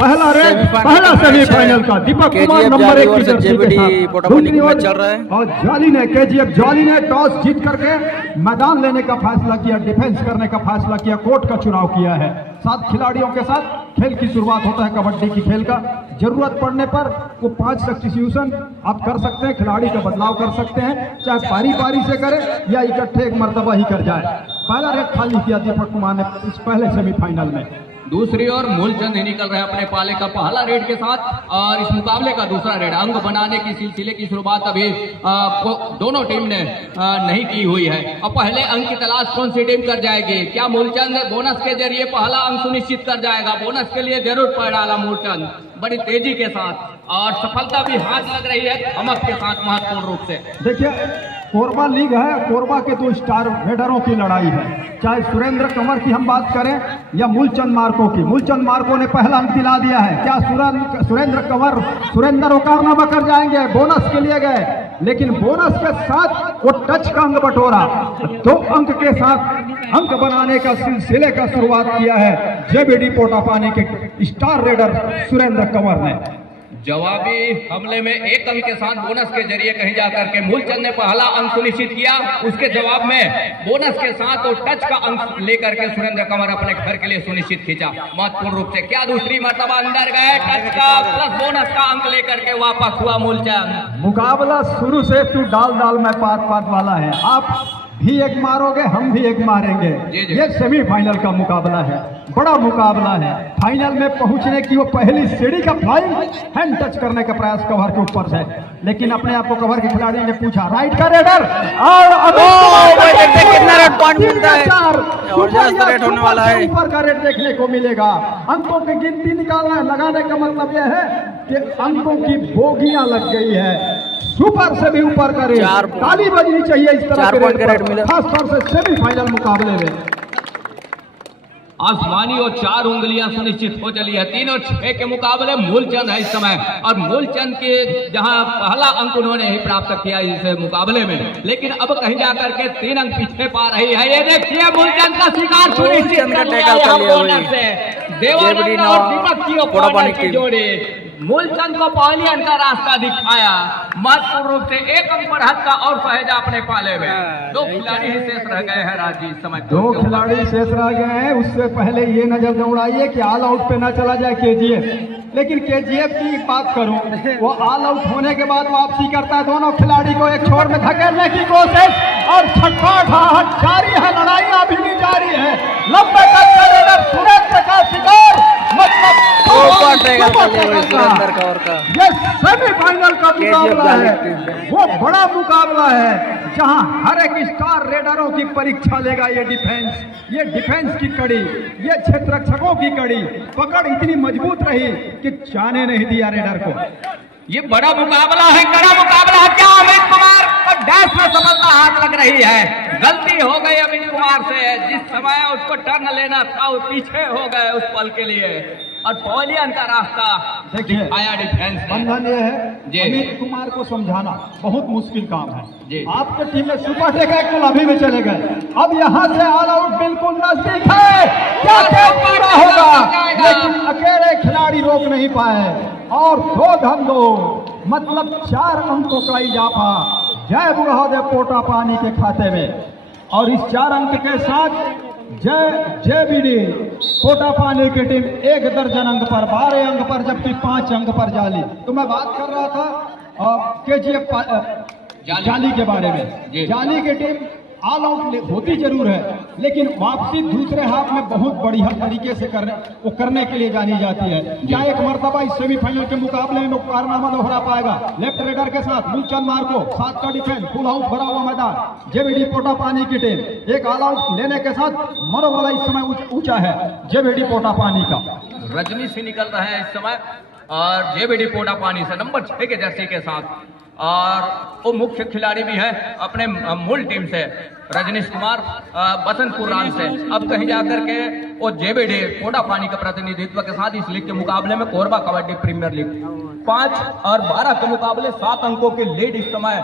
पहला रेड, पहला सेमीफाइनल का दीपक कुमार नंबर 1 की जर्सी के साथ दूसरी ओर चल रहा है और जाली ने केजीएफ जाली ने टॉस जीत करके मैदान लेने का फैसला किया, डिफेंस करने का फैसला किया, कोर्ट का चुनाव किया है। 7 खिलाड़ियों के साथ खेल की शुरुआत होता है कबड्डी की खेल का। जरूरत पड़ने पर वो 5 सब्स्टिट्यूशन आप कर सकते हैं, खिलाड़ी का बदलाव कर सकते हैं, चाहे पारी पारी से करें या इकट्ठे एक मर्तबा ही कर जाए। पहला रेड खाली किया दीपक कुमार ने इस पहले सेमीफाइनल में। दूसरी ओर मूलचंद ही निकल रहे हैं अपने पाले का पहला रेड के साथ और इस मुकाबले का दूसरा रेड। अंक बनाने की सिलसिले की शुरुआत अभी दोनों टीम ने नहीं की हुई है। अब पहले अंक की तलाश कौन सी टीम कर जाएगी? क्या मूलचंद बोनस के जरिए पहला अंक सुनिश्चित कर जाएगा? बोनस के लिए जरूर पड़ डाला मूलचंद बड़ी तेजी के साथ और सफलता भी हाथ लग रही है धमक के साथ महत्वपूर्ण रूप से। देखिए कोरबा लीग है, कोरबा के 2 स्टार रेडरों की लड़ाई है, चाहे सुरेंद्र कंवर की हम बात करें या मूलचंद मार्को की। मूलचंद मार्को ने पहला अंक दिला दिया है। क्या सुरेंद्र कंवर सुरेंद्र ओकारनामा कर जाएंगे? बोनस के लिए गए, लेकिन बोनस के साथ वो टच का अंक बटोरा, 2 अंक के साथ अंक बनाने का सिलसिले का शुरुआत किया है जेबीडी पोटापानी के स्टार रेडर सुरेंद्र कंवर ने। जवाबी हमले में 1 अंक के साथ बोनस के जरिए कहीं जाकर के मूलचंद ने पहला अंक सुनिश्चित किया। उसके जवाब में बोनस के साथ और टच का अंक लेकर के सुरेंद्र कंवर अपने घर के लिए सुनिश्चित खींचा महत्वपूर्ण रूप से। क्या दूसरी मर्तबा अंदर गए? टच का प्लस बोनस का अंक लेकर के वापस हुआ मूलचंद। मुकाबला शुरू से तू डाल डाल में पात पात वाला है। आप भी एक मारोगे, हम भी एक मारेंगे। ये सेमीफाइनल का मुकाबला है, बड़ा मुकाबला है। फाइनल में पहुंचने की वो पहली सीढ़ी का फ्लाइंग हैंड टच करने का प्रयास कवर के ऊपर है, लेकिन अपने आप को कवर के खिलाड़ी ने पूछा राइट का रेडर और कितना रेड पॉइंट मिलता है, जबरदस्त रेड होने वाला है। ऊपर का रेड देखने को मिलेगा। अंकों की गिनती निकालना है, लगाने का मतलब यह है कि अंकों की बोगियां लग गई है। सुपर से भी ऊपर का रेड, ताली बजनी चाहिए इस तरह के रेड पर, खासतौर से सेमीफाइनल मुकाबले में। आसमानी और 4 उंगलियां सुनिश्चित हो चली है। 3 और 6 के मुकाबले मूलचंद है इस समय और मूलचंद के जहां पहला अंक उन्होंने ही प्राप्त किया इस मुकाबले में, लेकिन अब कहीं जाकर के 3 अंक पीछे पा रही है। ये देखिए मूलचंद का शिकार सुनिश्चित कर लिया देवानंद और दीपक की ओपानी की जोड़ी। मूलचंद को पहली अंक का रास्ता दिखाया, महत्वपूर्ण रूप से 1 अंक बढ़त का और सहेजा अपने पाले में। 2 खिलाड़ी ही शेष रह गए हैं राजी इस समय। 2 खिलाड़ी शेष रह गए हैं। उससे पहले ये नजर दौड़ाइए कि ऑल आउट पे ना चला जाए केजीएफ। लेकिन केजीएफ की बात करूं, वो ऑल आउट होने के बाद वापसी करता है। दोनों खिलाड़ी को एक छोर में धकेलने की कोशिश और छटपटाहट जारी है, लड़ाई अभी भी जारी है। लंबे तक का सुरेंद्र का शिकार, मतलब ये सेमीफाइनल का मुकाबला है, वो बड़ा मुकाबला है जहां हर एक स्टार रेडरों की परीक्षा लेगा। ये डिफेंस की कड़ी, ये क्षेत्ररक्षकों की कड़ी पकड़ इतनी मजबूत रही कि जाने नहीं दिया रेडर को। ये बड़ा मुकाबला है, कड़ा मुकाबला है। क्या अमित कुमार और डैश में सफलता हाथ लग रही है? गलती हो गई अमित कुमार से, जिस समय उसको टर्न लेना था वो पीछे हो गए उस पल के लिए और पॉलियन का रास्ता देखिए आया डिफेंस। बंधन ये है, अमित कुमार को समझाना बहुत मुश्किल काम है। आपके टीम में सुपर टेक अभी भी चले गए, अब यहाँ से ऑल आउट बिल्कुल नजदीक है। क्या पूरा होगा, लेकिन अकेले खिलाड़ी रोक नहीं पाए और 2 मतलब 4 अंकों का इजाफा जय बहादुर पोटापानी के खाते में। और इस 4 अंक के साथ जेबीडी पोटापानी की टीम 1 दर्जन अंक पर, 12 अंक पर, जबकि 5 अंक पर जाली। तो मैं बात कर रहा था केजीएफ जाली के बारे में। जाली की टीम ऑल आउट होती जरूर है, लेकिन वापसी दूसरे हाफ में बहुत बढ़िया तरीके से करने के लिए जानी जाती है। क्या एक मर्तबा इस सेमीफाइनल के मुकाबले में कारनामा दोहरा पाएगा? लेफ्ट रेडर के साथ मूलचंद मार्को, 7 का डिफेंस, फुल हाउस भरा हुआ मैदान। जेबीडी पोटापानी की टीम 1 ऑल आउट लेने के साथ मनोबल इस समय ऊंचा है जेबीडी पोटापानी का। रजनी से निकल रहा है इस समय और जेबीडी पोटापानी से नंबर 6 के जर्सी के साथ, और वो मुख्य खिलाड़ी भी है अपने मूल टीम से। रजनीश कुमार बसंतपुर रान से। अब कहीं जाकर के वो जेबीडी कोडा पानी के प्रतिनिधित्व के साथ इस लीग के मुकाबले में कोरबा कबड्डी प्रीमियर लीग 5 और 12 के मुकाबले 7 अंकों की लीड इस समय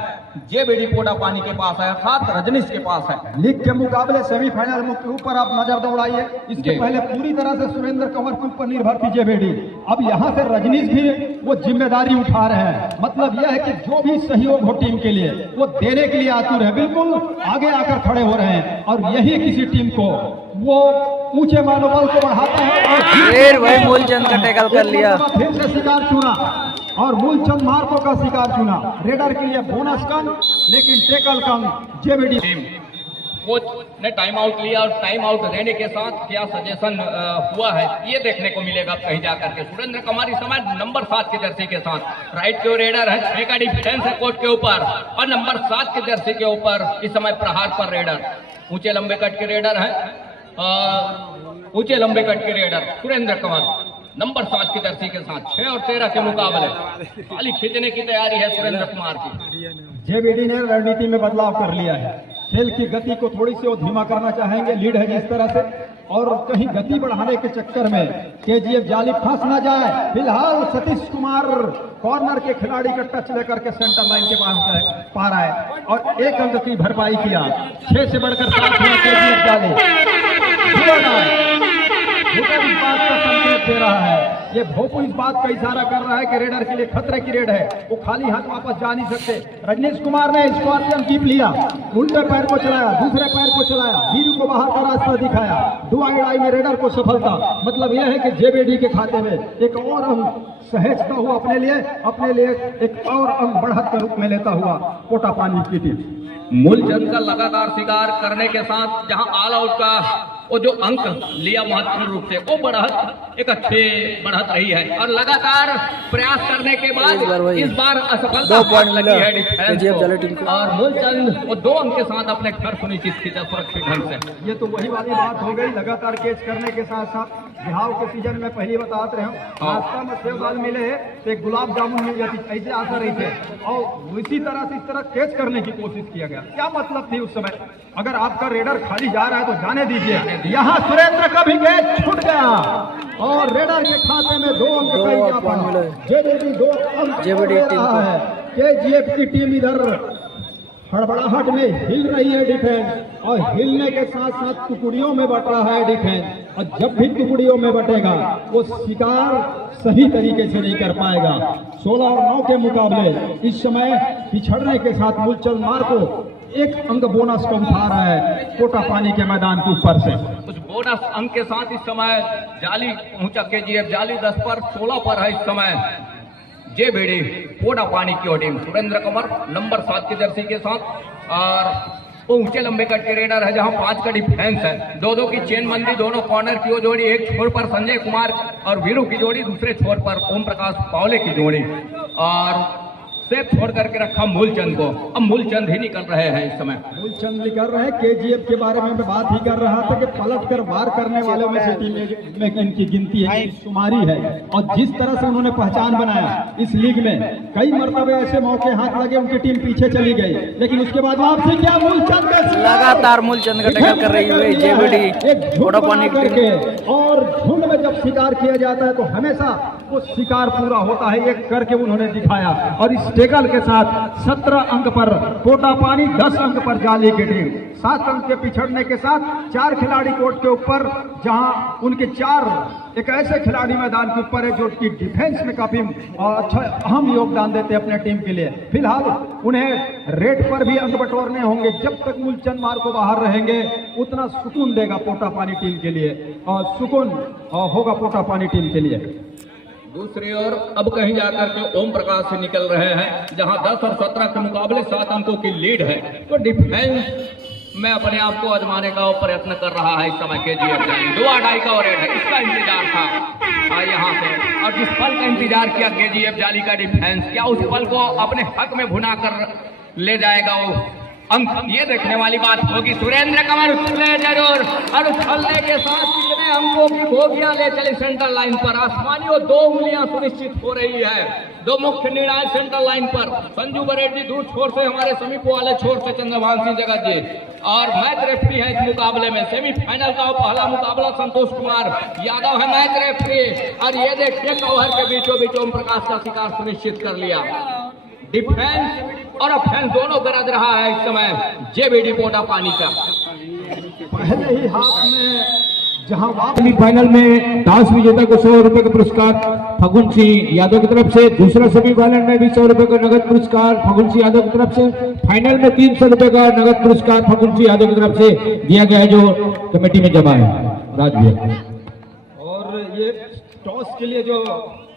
जेबीडी कोडा पानी के पास है, अर्थात रजनीश के पास है। लीग के मुकाबले सेमीफाइनल के ऊपर आप नजर दौड़ाइए। इसके पहले पूरी तरह से सुरेंद्र कंवर के ऊपर निर्भर थी जेबीडी, अब यहाँ से रजनीश भी वो जिम्मेदारी उठा रहे हैं। मतलब यह है कि जो भी सहयोग हो टीम के लिए वो देने के लिए आतुर है, बिल्कुल आगे आकर खड़े हो रहे हैं और यही किसी टीम को वो ऊंचे मनोबल को बढ़ाता है। फिर वही मूलचंद का टैकल कर लिया, फिर से शिकार चुना और मूलचंद मार्को का शिकार चुना। रेडर के लिए बोनस कम, लेकिन टैकल कम जेबीडी। कोच ने टाइम आउट लिया और टाइम आउट देने के साथ क्या सजेशन हुआ है ये देखने को मिलेगा कहीं जाकर के। सुरेंद्र कुमार इस समय नंबर 7 की जर्सी के साथ राइट के रेडर है, 6 का डिफेंस है कोर्ट के ऊपर और नंबर 7 की जर्सी के ऊपर इस समय प्रहार पर रेडर, ऊंचे लंबे कट के रेडर है, ऊंचे लंबे कट के रेडर सुरेंद्र कुमार नंबर 7 की जर्सी के साथ 6 और 13 के मुकाबले खाली खींचने की तैयारी है सुरेंद्र कुमार की। जेबीडी ने रणनीति में बदलाव कर लिया है, खेल की गति को थोड़ी सी वो धीमा करना चाहेंगे, लीड है जिस तरह से, और कहीं गति बढ़ाने के चक्कर में केजीएफ जाली फंस ना जाए। फिलहाल सतीश कुमार कॉर्नर के खिलाड़ी का टच लेकर के सेंटर लाइन के पास पा रहा है और 1 अंक की भरपाई किया। 6 से बढ़कर 7 हुआ केजीएफ जाली। इस बात का संकेत दे रहा है, ये भोपू इस बात का इशारा कर रहा है कि रेडर के लिए खतरे की रेड है, वो खाली हाथ वापस जा नहीं सकते। रजनीश कुमार ने स्कॉर्पियन कीप लिया, उल्टे पैर को चलाया, दूसरे पैर को चलाया, वीरू को बाहर का रास्ता दिखाया, दुआई में रेडर को सफलता। मतलब यह है कि जेबीडी के खाते में एक और अंक सहेजता हुआ अपने लिए एक और अंक बढ़त के रूप में लेता हुआ कोटा पानी की टीम। मूलचंद का लगातार शिकार करने के साथ जहां ऑल आउट का वो जो अंक लिया महत्वपूर्ण रूप से वो बढ़त एक अच्छे बढ़त रही है और लगातार प्रयास करने के बाद इस बार असफलता लगी है डिफेंस को और मूलचंद वो 2 अंक के साथ अपने घर सुनिश्चित किया सुरक्षित ढंग से। ये तो वही वाली बात हो गई, लगातार कैच करने के साथ साथ बिहाव के सीजन में पहली बताते रहे नाश्ता में सेव दाल मिले है तो एक गुलाब जामुन मिल जाती, ऐसे आशा रही थे और इसी तरह से इस तरह कैच करने की कोशिश किया गया। क्या मतलब थी उस समय, अगर आपका रेडर खाली जा रहा है तो जाने दीजिए। यहाँ सुरेंद्र का भी कैच छूट गया और रेडर के खाते में 2 अंक का इजाफा। जेबीडी 2 अंक ले रहा है। केजीएफ की टीम इधर हड़बड़ाहट में हिल रही है डिफेंस और हिलने के साथ साथ टुकड़ियों में बट रहा है डिफेंस और जब भी टुकड़ियों में बटेगा वो शिकार सही तरीके से नहीं कर पाएगा। 16 और 9 के मुकाबले इस समय पिछड़ने के साथ मूलचंद मार्को 1 अंक बोनस का उठा रहा है कोटा पानी के मैदान के ऊपर से। उस बोनस अंक के साथ इस समय जाली पहुंचा केजीएफ जाली 10 पर 16 पर है इस समय जेबीडी कोटा पानी की टीम। सुरेंद्र कंवर नंबर 7 की जर्सी के साथ और वो ऊंचे लंबे कट के रेडर है जहां 5 का डिफेंस है। 2-2 की चेन बंदी, दोनों कॉर्नर की वो जोड़ी, एक छोर पर संजय कुमार और वीरू की जोड़ी, दूसरे छोर पर ओम प्रकाश पावले की जोड़ी और सेफ छोड़ करके रखा मूलचंद को। अब मूलचंद ही निकल रहे हैं इस समय, मूलचंद निकल रहे हैं। केजीएफ के बारे में मैं बात ही कर रहा था कि पलट कर वार करने वालों में से टीम में इनकी गिनती है शुमारी है और जिस तरह से उन्होंने पहचान बनाया इस लीग में कई मरतबे ऐसे मौके हाथ लगे उनकी टीम पीछे चली गई, लेकिन उसके बाद वापसी क्या मूलचंद लगातार मूलचंद का टैकल कर रही है जेबीडी कोटा पानी करके और झुंड में जब शिकार किया जाता है तो हमेशा वो शिकार पूरा होता है, एक करके उन्होंने दिखाया और इस टैकल के साथ 17 अंक पर कोटा पानी, 10 अंक पर जाली की टीम। 7 अंक के पिछड़ने के साथ 4 खिलाड़ी कोर्ट के ऊपर, जहां उनके 4 एक ऐसे खिलाड़ी मैदान के ऊपर है जो कि डिफेंस में काफी अच्छा अहम योगदान देते हैं अपने टीम के लिए। फिलहाल उन्हें रेड पर भी अंक बटोरने होंगे, जब तक मूलचंद मार को बाहर रहेंगे उतना सुकून देगा कोटा पानी टीम के लिए और सुकून होगा कोटा पानी टीम के लिए। दूसरी ओर अब कहीं जाकर के ओम प्रकाश से निकल रहे हैं जहां 10 और 17 के मुकाबले 7 अंकों की लीड है, तो डिफेंस में अपने आप को आजमाने का प्रयत्न कर रहा है इस समय केजीएफ जाली। 2-2.5 का रेड है, इसका इंतजार था यहाँ से और जिस पल का इंतजार किया केजीएफ जाली का डिफेंस, क्या उस पल को अपने हक में भुना कर ले जाएगा वो अंक, ये देखने वाली बात होगी। सुरेंद्र कंवर उछले जरूर और उछलने के साथ कितने अंकों की भोगियां ले चले सेंटर लाइन पर, आसमानी और 2 उंगलियां सुनिश्चित हो रही है दो मुख्य निर्णायक सेंट्रल लाइन पर संजू बरेट जी दूर छोर से, हमारे समीप वाले छोर से चंद्रभान सिंह जगत जी, और मैच रेफरी है इस मुकाबले में। सेमीफाइनल का पहला मुकाबला संतोष कुमार यादव है मैच रेफरी, और ये देखिए कवर के बीचों बीच ओम प्रकाश का शिकार सुनिश्चित कर लिया। डिफेंस और ऑफेंस दोनों गरज रहा है इस समय जेबीडी पोटा पानी का। पहले ही हाफ में जहां सेमीफाइनल में टॉस विजेता को 100 रुपए का पुरस्कार फगुन सिंह यादव की तरफ से, दूसरा सेमीफाइनल में भी 100 रुपए का नगद पुरस्कार फगुन सिंह यादव की तरफ से, फाइनल में 300 रुपए का नगद पुरस्कार फगुन सिंह यादव की तरफ से दिया गया है, जो कमेटी में जमा है। राज भैया, और ये टॉस के लिए जो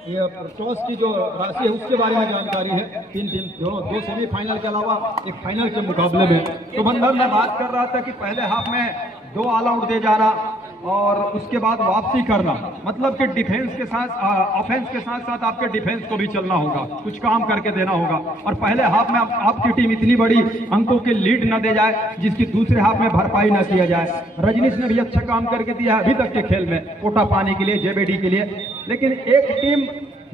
ये टॉस की जो राशि है उसके बारे में जानकारी है। 3 टीम दो सेमीफाइनल के अलावा एक फाइनल के मुकाबले में। तो बंदर मैं बात कर रहा था कि पहले हाफ में 2 ऑल आउट दे जाना और उसके बाद वापसी करना, मतलब कि डिफेंस के साथ ऑफेंस के साथ साथ आपके डिफेंस को भी चलना होगा, कुछ काम करके देना होगा। और पहले हाफ में आपकी टीम इतनी बड़ी अंकों की लीड न दे जाए जिसकी दूसरे हाफ में भरपाई न किया जाए। रजनीश ने भी अच्छा काम करके दिया है अभी तक के खेल में, कोटा पानी के लिए, जेबीडी के लिए। लेकिन एक टीम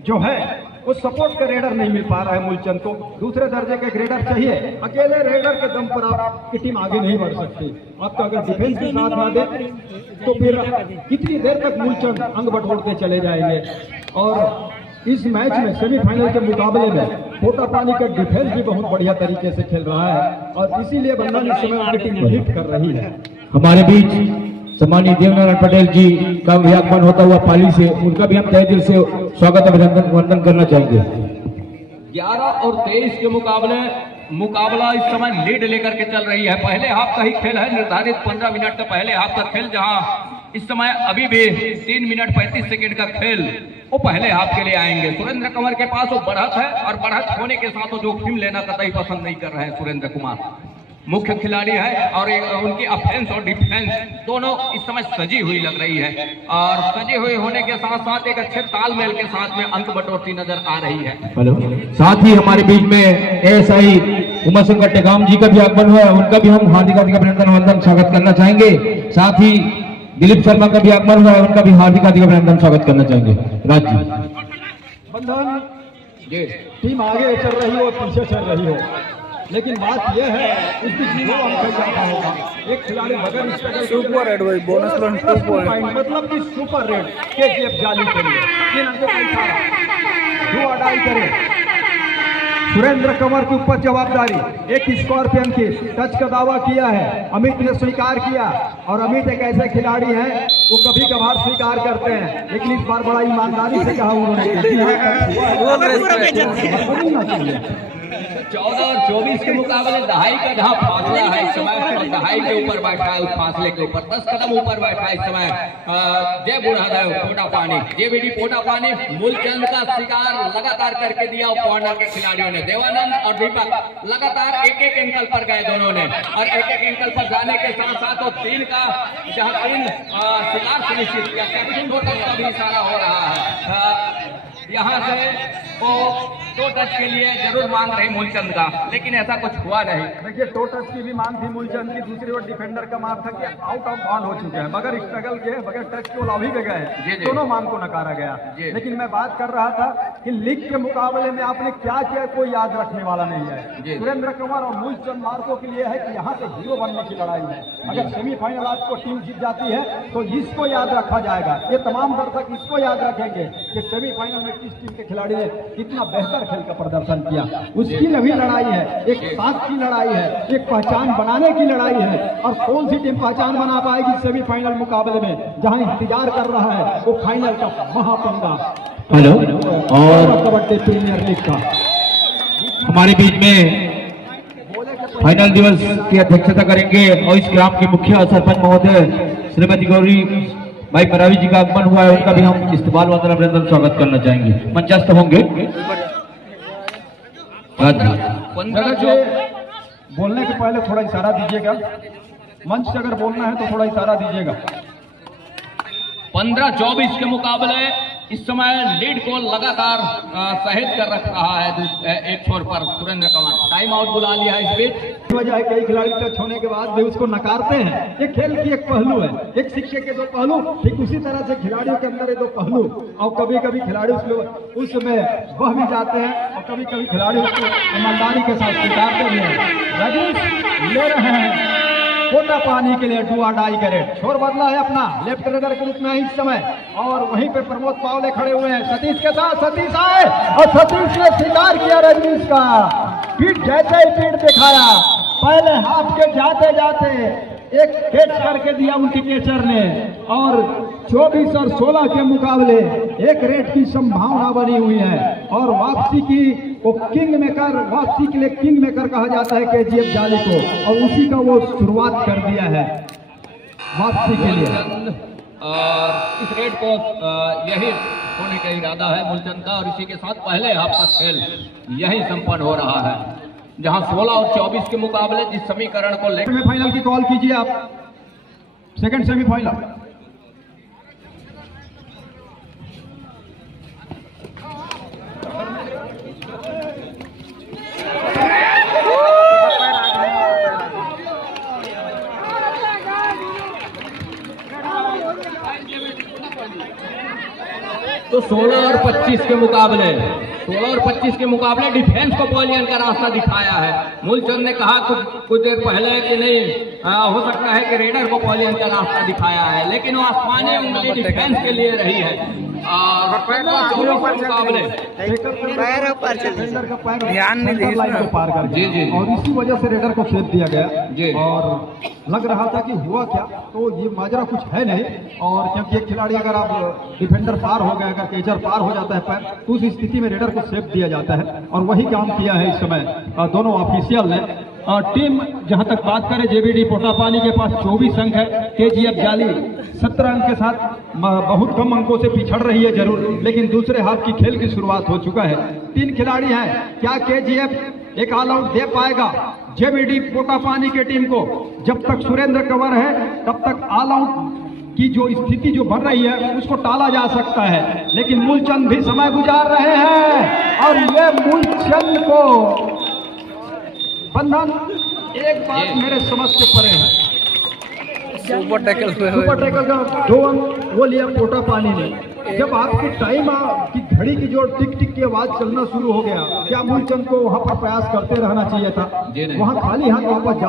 जो है वो सपोर्ट का रेडर नहीं मिल पा रहा है मूलचंद को, दूसरे दर्जे के रेडर चाहिए। अकेले रेडर के दम पर आपकी टीम आगे नहीं बढ़ सकती। आपका अगर डिफेंस के साथ ना दे तो फिर कितनी देर तक मूलचंद अंग बटोरते चले जाएंगे। और इस मैच में सेमीफाइनल के मुकाबले में कोटा पानी का डिफेंस भी बहुत बढ़िया तरीके से खेल रहा है और इसीलिए बंधन इस समय उनकी टीम हिट कर रही है। हमारे बीच सम्मानीय देवनारायण पटेल जी का आगमन होता हुआ पाली से, उनका भी हम तहे दिल से स्वागत अभिनंदन वंदन करना चाहेंगे। 11 और 23 के मुकाबला इस समय लीड लेकर के चल रही है। पहले हाफ का ही खेल है, निर्धारित 15 मिनट का पहले हाफ का खेल, जहां इस समय अभी भी 3 मिनट 35 सेकंड का खेल वो पहले हाफ के लिए आएंगे। सुरेंद्र कंवर के पास वो बढ़त है और बढ़त होने के साथ वो जोखिम लेना कतई पसंद नहीं कर रहे हैं। सुरेंद्र कुमार मुख्य खिलाड़ी है और उनकी ऑफेंस और डिफेंस दोनों इस समय सजी हुई लग रही है, और सजी हुई होने के साथ साथ एक अच्छे तालमेल के साथ में अंक बटोरती नजर आ रही है। हेलो, साथ ही हमारे बीच में एएसआई उमा शंकर टेकाम जी का भी आगमन हुआ है, उनका भी हम हार्दिक अभिनंदन वंदन स्वागत करना चाहेंगे। साथ ही दिलीप शर्मा का भी आगमन हुआ है, उनका भी हार्दिक अभिनंदन स्वागत करना चाहेंगे। राज जी, बंधन टीम आगे चल रही हो पीछे चल रही हो, लेकिन बात यह है इसकी जीरो अंक जाना होगा। एक खिलाड़ी बगैर सुपर रेड भाई बोनस पॉइंट 2 पॉइंट, मतलब कि सुपर रेड केजीएफ जाली के लिए 3 अंकों का इशारा, दो अडाई करे। सुरेंद्र कंवर के ऊपर जवाबदारी, एक स्कॉर्पियन की टच का दावा किया है, अमित ने स्वीकार किया। और अमित एक ऐसे खिलाड़ी हैं वो कभी कभार स्वीकार करते हैं, लेकिन इस बार बड़ा ईमानदारी से कहा उन्होंने। 14 और 24 के मुकाबले दहाई का जहां फासला है इस समय, दहाई के ऊपर बैठा है, उस फासले के ऊपर 10 कदम ऊपर बैठा है इस समय जय बुढ़ादेव पोटा पानी, जेबीडी पोटा पानी। मूलचंद का शिकार लगातार करके दिया कॉर्नर के खिलाड़ियों ने। देवानंद और दीपक लगातार एक एक एंकल पर गए दोनों ने, और एक एक एंकल पर जाने के साथ साथ वो 3 का जहां 3 शिकार सुनिश्चित किया। कैप्टन का भी इशारा हो रहा है यहाँ से वो 2 टच के लिए जरूर मांग रही मूलचंद का, लेकिन ऐसा कुछ हुआ नहीं। देखिए 2 टच की भी मांग थी मूलचंद की, दूसरी ओर डिफेंडर का मांग था कि आउट ऑफ बाउंड हो चुके हैं, मगर स्ट्रगल के बगैर टच के लाभी पे गए, दोनों मांग को नकारा गया। लेकिन मैं बात कर रहा था कि लीग के मुकाबले में आपने क्या किया कोई याद रखने वाला नहीं है। सुरेंद्र कंवर और मूलचंद मार्को के लिए है कि यहाँ से हीरो बनने की लड़ाई है। अगर सेमीफाइनल आपको टीम जीत जाती है तो इसको याद रखा जाएगा, ये तमाम दर्शक इसको याद रखेंगे कि सेमीफाइनल में किस टीम के खिलाड़ी ने कितना बेहतर खेल का प्रदर्शन किया। उसकी नवी लड़ाई है, एक साथ की लड़ाई है, एक पहचान बनाने की लड़ाई है। और कौन सी टीम पहचान बना पाएगी सेमीफाइनल मुकाबले में, जहां इंतजार कर रहा है वो फाइनल का महापंगा। हेलो, और कबड्डी प्रीमियर लीग का हमारे बीच में फाइनल दिवस की अध्यक्षता करेंगे और इस ग्राम के मुखिया सरपंच महोदय श्रीमती गौरी भाई मरावी जी का आगमन हुआ है, उनका भी हम इस्तकबाल वंदन अभिनंदन स्वागत करना चाहेंगे। मंचस्थ होंगे। बोलने के पहले थोड़ा इशारा दीजिएगा, मंच से अगर बोलना है तो थोड़ा इशारा दीजिएगा। 15-24 के मुकाबले इस समय लीड को लगातार सहेज कर रख रहा है एक छोर पर सुरेंद्र कुमार। टाइम आउट बुला लिया है इस बीच। वजह है कई खिलाड़ी टच होने के बाद भी उसको नकारते हैं। ये खेल की एक पहलू है, एक सिक्के के दो पहलू। ठीक उसी तरह से खिलाड़ियों के अंदर ये दो पहलू, और कभी कभी खिलाड़ी उसमें बह भी जाते हैं और कभी कभी खिलाड़ी उसको ईमानदारी के साथ स्वीकारते भी हैं। रजनीश ले रहे हैं कोटा पानी के लिए डू और डाई का रेड। छोर बदला है अपना लेफ्ट रेडर के रूप में इस समय, और वहीं पे प्रमोद पावले खड़े हुए हैं सतीश के साथ। सतीश आए और सतीश ने स्वीकार किया रजनीश का। पीठ जैसे ही पीठ दिखाया, पहले हाथ के जाते जाते एक कैच करके दिया उनके कैचर ने, और 24 और 16 के मुकाबले एक रेड की संभावना बनी हुई है। और वापसी की वो किंग मेकर, वापसी के लिए किंग मेकर कहा जाता है केजीएफ जाली को, और उसी का वो शुरुआत कर दिया है वापसी के लिए। और इस रेड को यही होने का इरादा है मूलचंद का, और इसी के साथ पहले हाफ का खेल यही संपन्न हो रहा है, जहां 16 और 24 के मुकाबले जिस समीकरण को लेकर सेमीफाइनल की कॉल कीजिए आप। सेकंड सेमीफाइनल तो 16 और 25 के मुकाबले 16 और 25 के मुकाबले डिफेंस को पॉलियन का रास्ता दिखाया है। मूलचंद ने कहा कुछ देर पहले कि नहीं हो सकता है कि रेडर को पॉलियन का रास्ता दिखाया है, लेकिन वो आसमानी उंगली डिफेंस के लिए रही है। मुकाबले ध्यान नहीं दिया लाइन को पार कर गया, और इसी वजह से रेडर को सेफ दिया गया। और लग रहा था कि हुआ क्या, तो ये माजरा कुछ है नहीं। और क्योंकि एक खिलाड़ी अगर आप डिफेंडर पार हो गए, अगर केचर पार हो जाता है पैर, तो उस स्थिति में रेडर को सेफ दिया जाता है, और वही काम किया है इस समय दोनों ऑफिशियल ने। टीम जहां तक बात करें, जेबीडी पोटापानी के पास 24 अंक है, केजीएफ जाली 17 अंक के साथ बहुत कम अंकों से पिछड़ रही है जरूर, लेकिन दूसरे हाफ की खेल की शुरुआत हो चुका है। 3 खिलाड़ी हैं, क्या केजीएफ एक ऑल आउट दे पाएगा जेबीडी पोटापानी के टीम को? जब तक सुरेंद्र कंवर है तब तक ऑल आउट की जो स्थिति जो बन रही है उसको टाला जा सकता है, लेकिन मूलचंद भी समय गुजार रहे हैं, और ये मूलचंद को बंधन एक बात मेरे समझ से परे है। सुपर टैकल का 2 अंक वो लिया पोटापानी ने। जब आपकी टाइम की घड़ी की जो टिक टिक की आवाज चलना शुरू हो गया, क्या मूलचंद को वहां पर प्रयास करते रहना चाहिए था? वहां खाली हाथ वापस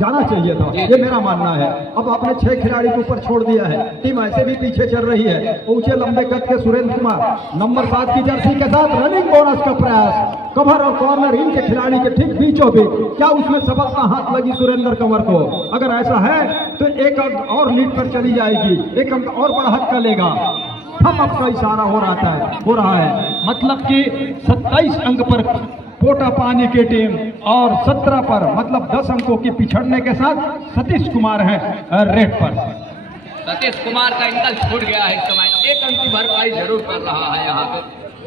जाना चाहिए था, ये मेरा मानना है। अब आपने 6 खिलाड़ी को ऊपर छोड़ दिया है, टीम ऐसे भी पीछे चल रही है। ऊंचे लंबे कद के सुरेंद्र कुमार नंबर 7 की जर्सी के साथ रनिंग बोनस का प्रयास, कवर और कॉर्नर इनके खिलाड़ी के ठीक बीचों बीच। क्या उसमें सफलता हाथ लगी सुरेंद्र कंवर को? अगर ऐसा है तो 1 अंक और लीड पर चली जाएगी, 1 अंक और बढ़त का लेगा। हम आपका इशारा हो रहा है, मतलब कि 27 अंक पर पोटापानी की टीम और 17 पर, मतलब 10 अंकों के पिछड़ने के साथ सतीश कुमार है रेड पर। सतीश कुमार का इंकल छूट गया है इस समय, 1 अंक की भरपाई जरूर कर रहा है यहाँ पे,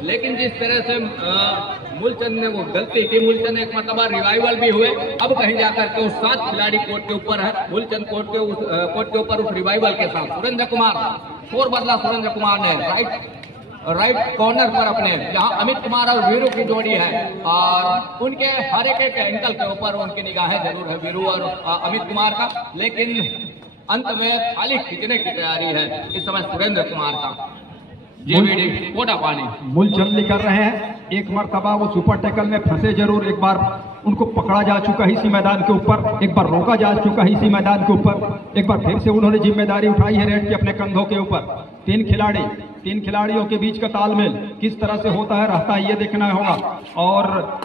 लेकिन जिस तरह से मूलचंद ने वो गलती की, मूलचंद एक मतलब रिवाइवल भी हुए, अब कहीं जाकर के उस 7 खिलाड़ी कोर्ट के ऊपर है, मूलचंद कोर्ट के ऊपर उस रिवाइवल के साथ सुरेंद्र कुमार, छोर बदला सुरेंद्र कुमार ने राइट कॉर्नर पर अपने, जहां अमित कुमार और वीरू की जोड़ी है, और उनके हर एक एंगल के ऊपर उनकी निगाहें जरूर है वीरू और अमित कुमार का, लेकिन अंत में खाली खींचने की तैयारी है इस समय सुरेंद्र कुमार का। जेबीडी पोटापानी मूलचंद कर रहे हैं, एक मरतबा वो सुपर टैकल में फंसे जरूर, एक बार उनको पकड़ा जा चुका है इसी मैदान के ऊपर, एक बार रोका जा चुका है इसी मैदान के ऊपर, एक बार फिर से उन्होंने जिम्मेदारी उठाई है रेड की अपने कंधों के ऊपर। 3 खिलाड़ियों के बीच का तालमेल किस तरह से होता है रहता है, ये देखना होगा। और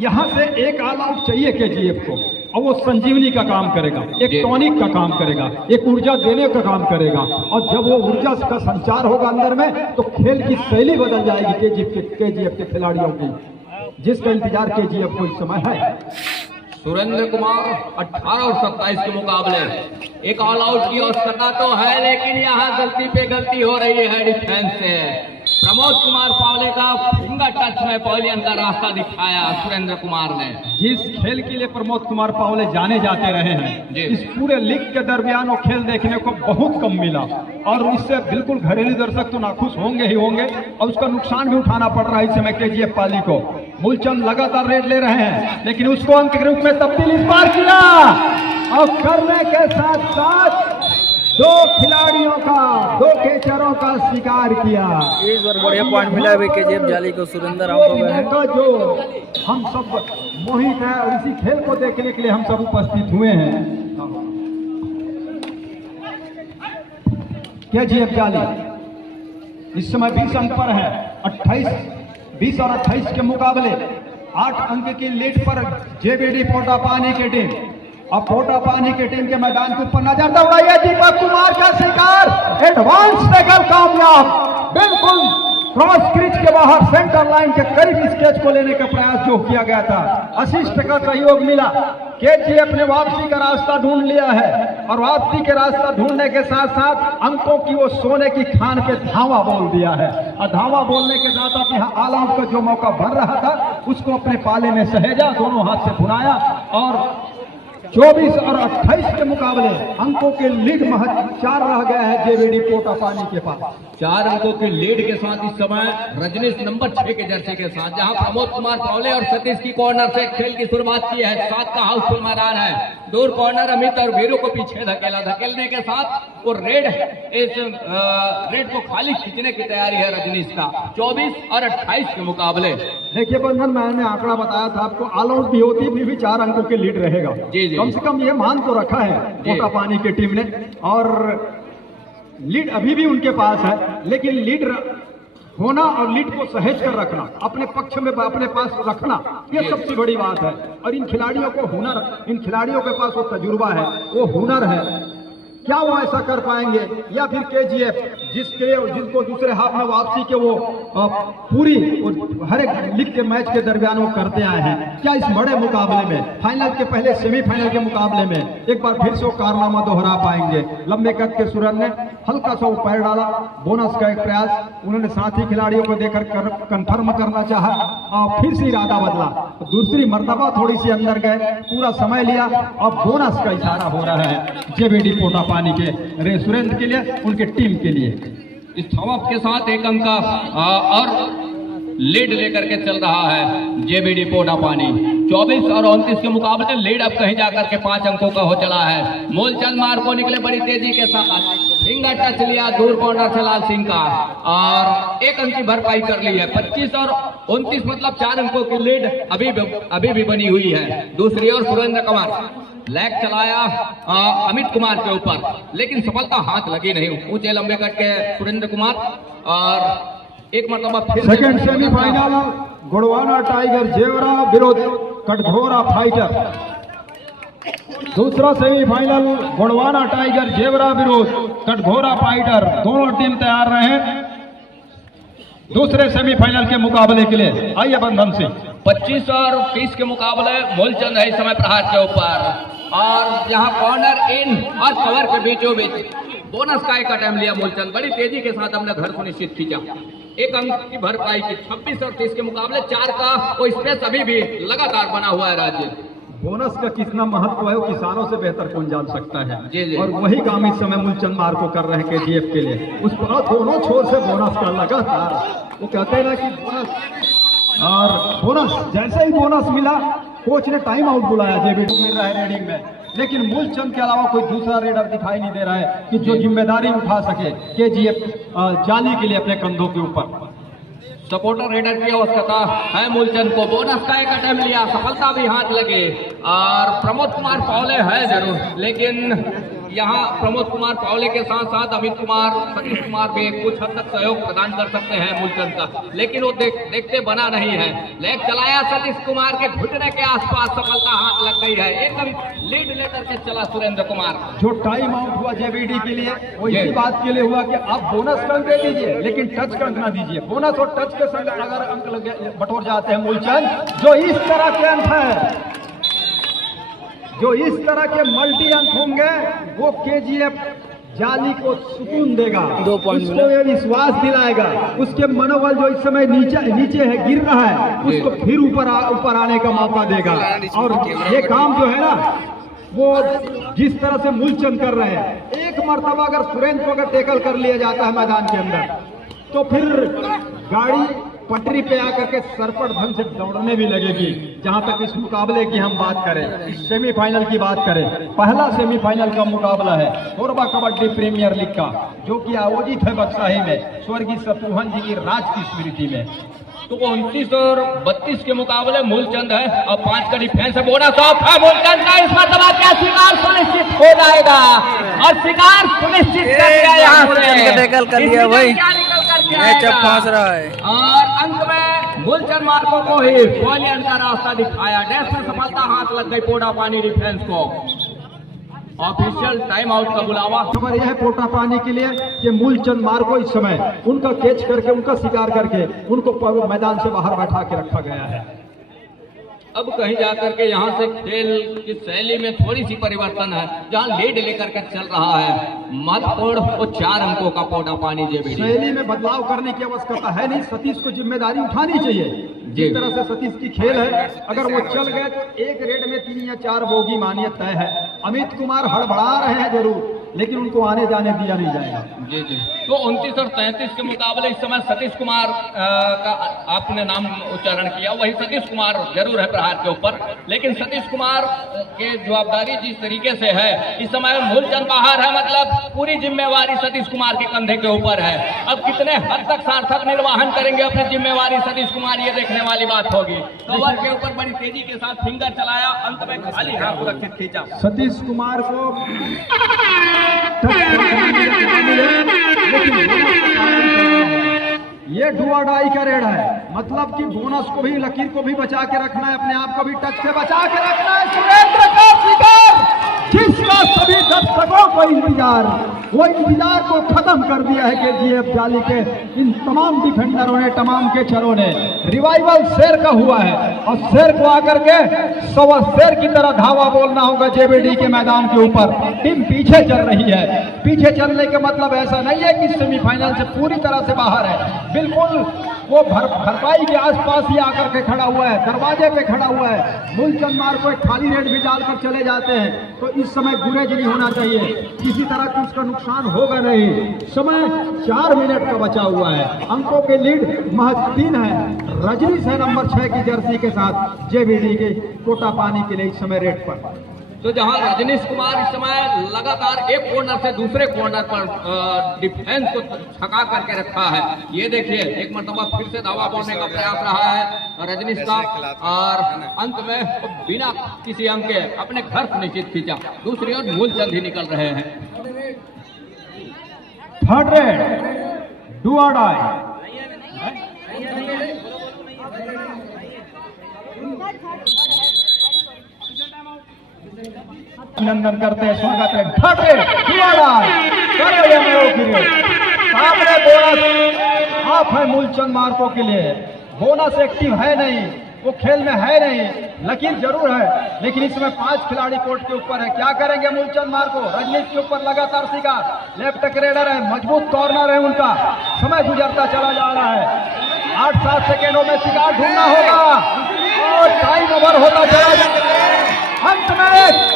यहां से एक ऑल आउट चाहिए केजीएफ को, और वो संजीवनी का काम करेगा, एक टॉनिक का काम करेगा, एक ऊर्जा देने का काम करेगा, और जब वो ऊर्जा का संचार होगा अंदर में, तो खेल की शैली बदल जाएगी केजीएफ के खिलाड़ियों की, जिसका इंतजार केजीएफ को इस समय है। सुरेंद्र कुमार 18 और 27 के मुकाबले एक ऑल आउट की औसता तो है, लेकिन यहाँ गलती पे गलती हो रही है डिफेंस से। प्रमोद कुमार पावले का फिंगर टच में पहले अंदर रास्ता दिखाया सुरेंद्र कुमार ने। जिस खेल के लिए प्रमोद कुमार पावले जाने जाते रहे हैं, इस पूरे लीग के दरमियान वो खेल देखने को बहुत कम मिला और इससे बिल्कुल घरेलू दर्शक तो नाखुश होंगे ही होंगे और उसका नुकसान भी उठाना पड़ रहा है इस समय केजीएफ पाली को। मूलचंद लगातार रेड ले रहे हैं लेकिन उसको अंक के रूप में तब्दील इस बार किया और करने के साथ साथ दो खिलाड़ियों का, दो कैचरों का शिकार किया। इस बार बढ़िया पॉइंट मिला है केजीएफ जाली को। सुरेंद्र आउट हो गए हैं। जो हम सब मोहित है और इसी खेल को देखने के लिए हम सब उपस्थित हुए हैं। केजीएफ जाली इस समय 20 अंक पर है। 20 और 28 के मुकाबले 8 अंक की लीड पर जेबीडी पोटापानी की टीम। अब पोटापानी की टीम के मैदान के ऊपर नजर दौड़ाइए। दीपक कुमार का शिकार एडवांस देकर कामयाब, बिल्कुल क्रॉस क्रीज के बाहर सेंटर लाइन के करीब इस कैच को लेने का प्रयास जो किया गया था, असिस्ट का सहयोग मिला। केजीएफ ने वापसी का रास्ता ढूंढ लिया है और वापसी के रास्ता ढूंढने के साथ साथ अंकों की वो सोने की खान पे धावा बोल दिया है और धावा बोलने के साथ अब यहाँ ऑल आउट का जो मौका बन रहा था उसको अपने पाले में सहेजा, दोनों हाथ से भुनाया और 24 और 28 के मुकाबले अंकों के लीड महज 4 रह गया है जेबीडी पोटापानी के पास। 4 अंकों के लीड के साथ इस समय रजनीश नंबर 6 के जर्सी के साथ, जहां प्रमोद कुमार पावले और सतीश की कॉर्नर से खेल की शुरुआत की है। 7 का हाउसफुल मैदान है। दूर कॉर्नर अमित और वीरू को पीछे धकेला, धकेलने के साथ वो रेड को खाली खींचने की तैयारी है रजनीश का। 24 और 28 के मुकाबले। देखिए बंधन, मैंने आंकड़ा बताया था आपको, ऑल आउट भी होती भी 4 अंकों के लीड रहेगा। जी जी, कम से कम ये मान तो रखा है पोटापानी की टीम ने और लीड अभी भी उनके पास है, लेकिन लीड होना और लीड को सहेज कर रखना, अपने पक्ष में अपने पास रखना, ये सबसे बड़ी बात है। और इन खिलाड़ियों को हुनर, इन खिलाड़ियों के पास वो तजुर्बा है, वो हुनर है। क्या वो ऐसा कर पाएंगे या फिर केजीएफ जिनको दूसरे हाफ में वापसी के वो पूरी हर एक लीग के मैच के दरमियान वो करते आए हैं, क्या इस बड़े मुकाबले में, फाइनल के पहले सेमीफाइनल के मुकाबले में एक बार फिर से वो कारनामा दोहरा पाएंगे? लंबे कद के सूरज ने हल्का सा वो पैर डाला, बोनस का एक प्रयास, उन्होंने साथी खिलाड़ियों को देकर कंफर्म करना चाहा और फिर से इरादा बदला, दूसरी मर्तबा थोड़ी सी अंदर गए, पूरा समय लिया। अब बोनस का इशारा हो रहा है जेबीडी पोटापानी के सुरेंद्र के लिए, उनके टीम के लिए। इस थॉमअप के साथ 1 अंक का और लीड लेकर के चल रहा है जेबीडी पोटापानी। 24 और 29 के मुकाबले लीड अब कहीं जाकर के 5 अंकों का हो चला है। मूलचंद मार्को निकले बड़ी तेजी के साथ, फिंगर टच लिया दूर कॉर्नर से लाल सिंह का और 1 अंक की भरपाई कर ली है। 25 और 29 मतलब 4 अंकों की लीड अभी भी बनी हुई है। दूसरी ओर सुरेंद्र कुमार लैग चलाया अमित कुमार के ऊपर, लेकिन सफलता हाथ लगी नहीं। ऊंचे लंबे कट के सुरेंद्र कुमार और एक मरतबा फिर second semifinal Gondwana tiger Jewra विरोध कटघोरा फाइटर। दूसरा सेमीफाइनल गोड़वाना टाइगर जेवरा विरोध कटघोरा फाइटर। दोनों टीम तैयार रहे दूसरे सेमीफाइनल के मुकाबले के लिए। आइए बंधन से 25 और 30 के मुकाबले मूलचंद है इस समय प्रहार के ऊपर और यहाँ कॉर्नर इन और कवर के बीचों बीच बोनस का एक अटैम्प्ट लिया मूलचंद, बड़ी तेजी के साथ हमने घर सुनिश्चित खींचा, 1 अंक की भरपाई की। 26 और 30 के मुकाबले 4 का वो स्पेस अभी भी लगातार बना हुआ है। राज्य बोनस का कितना महत्व है वो किसानों से बेहतर कौन जान सकता है। जी जी। और वही काम इस समय मूलचंद मार्को कर रहे हैं केजीएफ के लिए। उस पर दोनों छोर से बोनस का लगातार वो कहते हैं ना कि बोनस और बोनस, जैसे ही बोनस मिला कोच ने टाइम आउट बुलाया, जेबीडी मिल रहा है रेडिंग में, लेकिन मूलचंद के अलावा कोई दूसरा रेडर दिखाई नहीं दे रहा है कि जो जिम्मेदारी उठा सके केजीएफ जाली के लिए अपने कंधों के ऊपर। सपोर्टर रेडर की आवश्यकता है मूलचंद को। बोनस का एक अटैम्प्ट लिया, सफलता भी हाथ लगे और प्रमोद कुमार पावले है जरूर, लेकिन यहाँ प्रमोद कुमार पावले के साथ साथ अमित कुमार, सतीश कुमार भी कुछ हद तक सहयोग प्रदान कर सकते हैं मूलचंद का, लेकिन वो देखते बना नहीं है। लेग चलाया सतीश कुमार के घुटने के आसपास, सफलता हाथ लग गई है। एकदम लीड लेकर के चला सुरेंद्र कुमार। जो टाइम आउट हुआ जेबीडी के लिए वो इसी बात के लिए हुआ कि आप बोनस का अंक दे दीजिए लेकिन टच का अंक ना दीजिए। बोनस और टच के संग अगर अंक बटोर जाते हैं मूलचंद, जो इस तरह के अंक है, जो इस तरह के मल्टी अंक होंगे वो केजीएफ जाली को सुकून देगा, 2 पॉइंट उसको ये विश्वास दिलाएगा, उसके मनोबल जो इस समय नीचे है, गिर रहा है, उसको फिर ऊपर आने का मौका देगा। और ये काम जो है ना, वो जिस तरह से मूलचंद कर रहे हैं, एक मर्तबा अगर सुरेंद्र को अगर टेकल कर लिया जाता है मैदान के अंदर, तो फिर गाड़ी पटरी पे आकर के सरपट ढंग से दौड़ने भी लगेगी। जहां तक इस मुकाबले की हम बात करें, इस सेमीफाइनल की बात करें, पहला सेमीफाइनल का मुकाबला है कोरबा कबड्डी प्रीमियर लीग का, जो कि आयोजित है बदशाही में स्वर्गीय शत्रुघ्न जी की राज की स्मृति में। तो 29 और 32 के मुकाबले मूलचंद है और 5 का डिफेंस है। बोनस ऑफ है मूलचंद का, इस मरतबा क्या शिकार सुनिश्चित हो जाएगा और शिकार सुनिश्चित कर दिया यहाँ से, टैकल कर लिया भाई, क्या निकल कर के मैच अब आएगा। फंस रहा है और अंत में मूलचंद मार्को को ही पॉलियन का रास्ता दिखाया, डैश में सफलता हाथ लग गई पोटा पानी डिफेंस को। ऑफिशियल टाइम आउट का बुलावा। खबर यह है पोटा पानी के लिए कि मूलचंद मार्को इस समय उनका कैच करके, उनका शिकार करके उनको मैदान से बाहर बैठा के रखा गया है। अब कहीं जाकर के यहाँ से खेल की शैली में थोड़ी सी परिवर्तन है, जहाँ लीड लेकर के चल रहा है महत्वपूर्ण वो 4 अंकों का पोटा पानी जेबीडी। शैली में बदलाव करने की आवश्यकता है नहीं, सतीश को जिम्मेदारी उठानी चाहिए। जिस तरह से सतीश की खेल है, अगर वो चल गए तो एक रेड में 3 या 4 बोगी मानियत तय है। अमित कुमार हड़बड़ा रहे हैं जरूर, लेकिन उनको आने जाने दिया नहीं जाएगा। जी जी। तो 29 और 33 के मुकाबले इस समय सतीश कुमार का आपने नाम उच्चारण किया, वही सतीश कुमार जरूर है प्रहार के ऊपर, लेकिन सतीश कुमार के जवाबदारी जिस तरीके से है, इस समय मूलचंद बाहर है, मतलब पूरी जिम्मेवारी सतीश कुमार के कंधे के ऊपर है। अब कितने हद तक सार्थक निर्वहन करेंगे अपनी जिम्मेवारी सतीश कुमार, ये देखने वाली बात होगी। कवर के ऊपर बड़ी तेजी के साथ फिंगर चलाया, अंत में खाली हाथ सुरक्षित खींचा। सतीश कुमार को ये डुआडाई का रेड है, मतलब कि बोनस को भी, लकीर को भी बचा के रखना है, अपने आप को भी टच से बचा के रखना है। सुरेंद्र का शिकार, जिसका सभी दर्शकों को इंतजार, वो इंतजार को खत्म कर दिया है केजीएफ जाली के इन तमाम डिफेंडरों ने, तमाम के चरों ने। रिवाइवल शेर का हुआ है और शेर को आकर के सवा शेर की तरह धावा बोलना होगा जेबीडी के मैदान के ऊपर। टीम पीछे चल रही है, पीछे चलने का मतलब ऐसा नहीं है कि सेमीफाइनल से पूरी तरह से बाहर है, बिल्कुल वो भरपाई के आसपास ही आकर के खड़ा हुआ है, दरवाजे पे खड़ा हुआ है। मूलचंद मार को एक खाली रेड भी डालकर चले जाते हैं तो इस समय गुरेज नहीं होना चाहिए, किसी तरह की उसका नुकसान होगा नहीं। समय 4 मिनट का बचा हुआ है, अंकों के लीड महज 3 है। रजनीश है नंबर 6 की जर्सी के साथ जेबीडी के कोटा पानी के लिए इस समय रेड पर। तो जहां रजनीश कुमार इस समय लगातार एक कॉर्नर से दूसरे कॉर्नर पर डिफेंस को छका करके रखा है, ये देखिए एक मरतबा फिर से धावा बोलने का प्रयास रहा है रजनीश का, और अंत में बिना किसी अंक के अपने घर सुनिश्चित खींचा। दूसरी ओर मूलचंद ही निकल रहे हैं। थर्ड रेड डुआडाई, अभिनंदन करते हैं, स्वागत है। थर्ड रेड डुआडाई, सामने बोनस ऑफ है मूलचंद मार्को के लिए। बोनस एक्टिव है नहीं, वो खेल में है नहीं, लकीर जरूर है, लेकिन इस समय 5 खिलाड़ी कोर्ट के ऊपर है। क्या करेंगे मूलचंद मार्को? रजनीश के ऊपर लगातार शिकार, लेफ्ट क्रेडर है, मजबूत कॉर्नर है उनका, समय गुजरता चला जा रहा है। 8-7 सेकेंडों में शिकार ढूंढना होगा और टाइम ओवर होता चला जाएगा। अंत में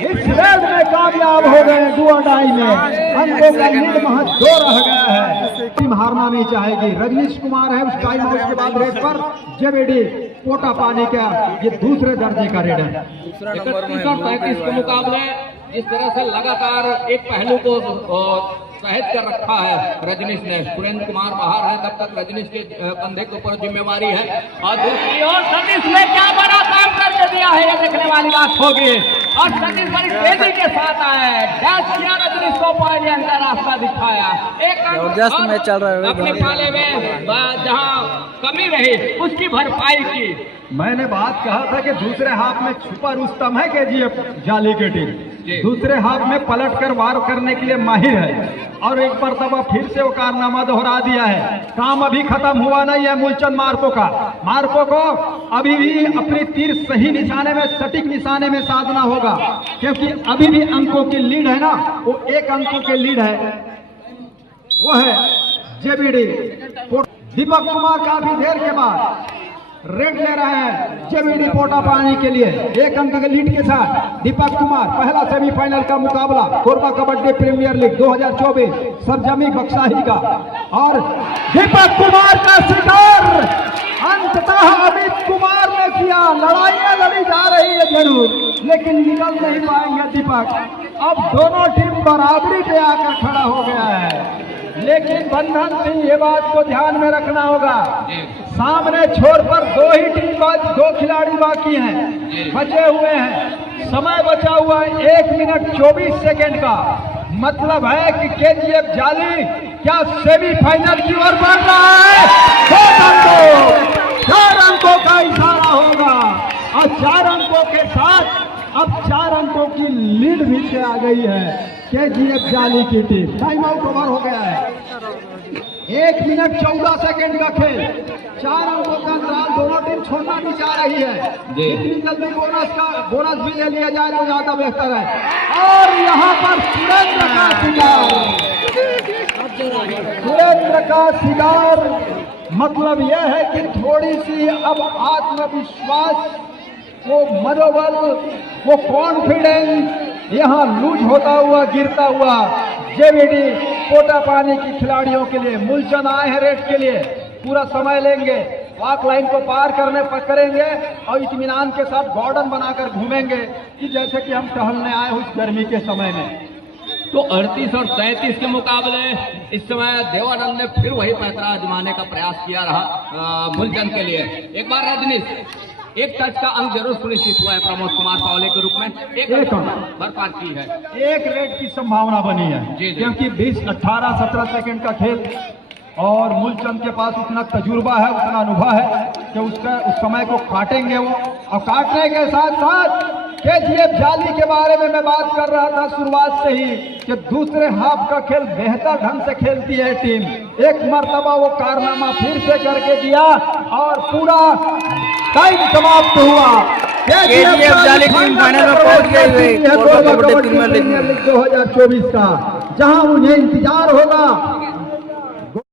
इस रेड में कामयाब हो गए डुआडाई में, अंकों का लीड महज 2 रह गया है। टीम हारना नहीं चाहेगी। रजनीश कुमार है उस टाइम आउट के बाद रेड पर, जेबीडी पोटा पानी का ये दूसरे दर्जे का रेड है। 31 और 35 के मुकाबले जिस तरह से लगातार एक पहलू को सहज कर रखा है रजनीश ने, सुरेंद्र कुमार बाहर है, तब तक रजनीश के कंधे के ऊपर जिम्मेवारी है। और दूसरी ओर सतीश ने क्या बड़ा काम करके दिया है, ये देखने वाली बात होगी। और सतीश बड़ी तेजी के साथ आए, डैश किया, रजनीश को पॉइंट का रास्ता दिखाया। एक जबरदस्त मैच चल रहा है अपने पाले में जहाँ कमी रही उसकी भरपाई की। मैंने बात कहा था कि दूसरे हाफ में छुपा रुस्तम है केजीएफ जाली की टीम, दूसरे हाफ में पलट कर वार करने के लिए माहिर है, और एक मरतबा फिर से वो कारनामा दोहरा दिया है। काम अभी खत्म हुआ नहीं है मूलचंद मार्को का, मार्को को अभी भी अपनी तीर सही निशाने में, सटीक निशाने में साधना होगा, क्योंकि अभी भी अंकों की लीड है ना, वो 1 अंकों की लीड है, वो है जेबीडी। दीपक कुमार काफी देर के बाद रेड ले रहे हैं जेबीडी पोटापानी के लिए, 1 अंक के लीड के साथ दीपक कुमार। पहला सेमीफाइनल का मुकाबला कोरबा कबड्डी प्रीमियर लीग 2024 सरजमी बक्साही का, और दीपक कुमार का शिकार अंततः अमित कुमार ने किया। लड़ाइयां लड़ी जा रही है जरूर, लेकिन निकल नहीं पाएंगे दीपक। अब दोनों टीम बराबरी पे आकर खड़ा हो गया है, लेकिन बंधन सिंह ये बात को ध्यान में रखना होगा, सामने छोर पर 2 ही टीम, 2 खिलाड़ी बाकी हैं, बचे हुए हैं, समय बचा हुआ है 1 मिनट 24 सेकेंड का। मतलब है कि केजीएफ जाली क्या सेमीफाइनल की ओर बढ़ रहा है। 4 अंकों का इशारा होगा, और 4 अंकों के साथ अब 4 अंकों की लीड भी से आ गई है केजीएफ जाली की टीम। टाइम आउट ओवर हो गया है, 1 मिनट 14 सेकेंड का खेल, 4 अंकों का अंतराल, दोनों टीम छोड़ना नहीं चाह रही है। जितनी जल्दी बोनस भी ले लिया जाए तो ज्यादा बेहतर है। और यहाँ पर सुरेंद्र का शिकार, मतलब यह है कि थोड़ी सी अब आत्मविश्वास, वो मनोबल, वो कॉन्फिडेंस यहाँ लूज होता हुआ, गिरता हुआ जेबीडी पोटापानी की खिलाड़ियों के लिए। मूलचंद आए हैं रेड के लिए, पूरा समय लेंगे, वॉक लाइन को पार करेंगे और इत्मीनान के साथ गार्डन बनाकर घूमेंगे कि जैसे कि हम टहलने आए हो इस गर्मी के समय में। तो 38 और 33 के मुकाबले इस समय देवानंद ने फिर वही पैतरा आजमाने का प्रयास किया रहा मूलचंद के लिए। एक बार रजनीश, 1 टच का अंक जरूर सुनिश्चित हुआ है प्रमोद कुमार पावले के रूप में, 1 अंक बरपार की है, 1 रेड की संभावना बनी है। क्योंकि 18-17 सेकंड का खेल, और मूलचंद के पास उतना तजुर्बा है, उतना अनुभव है कि उस समय को काटेंगे वो। और काटने के साथ साथ केजीएफ जाली के बारे में मैं बात कर रहा था शुरुआत से ही कि दूसरे हाफ का खेल बेहतर ढंग से खेलती है टीम। एक मर्तबा वो कारनामा फिर से करके दिया और पूरा टाइम समाप्त हुआ। केजीएफ जाली टीम फाइनल में पहुंच गई है 2024 का, जहां उन्हें इंतजार होगा